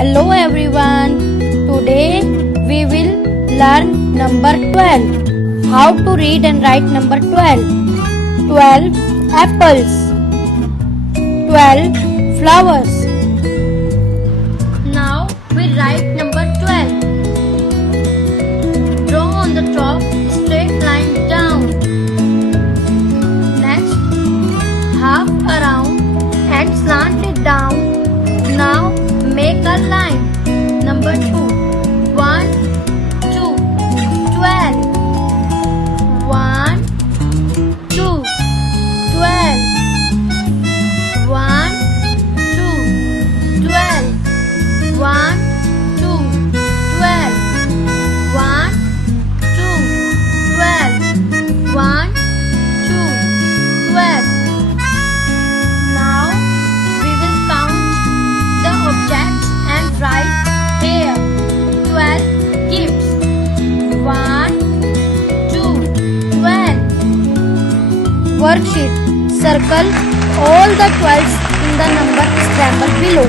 Hello everyone. Today we will learn number 12. How to read and write number 12. 12 apples. 12 flowers. Now we write number 12. Draw on the top straight line down. Next, half around and slant it down. Now make a line. Number 2. 1, 2, 12. 1, 2, 12. 1, 2, 12. 1, 2, 12. 1, 2, 12. 1, 2, 12. Now we will count the objects and write here 12 gifts. 1, 2, 12. Worksheet. Circle all the 12s in the number scramble below.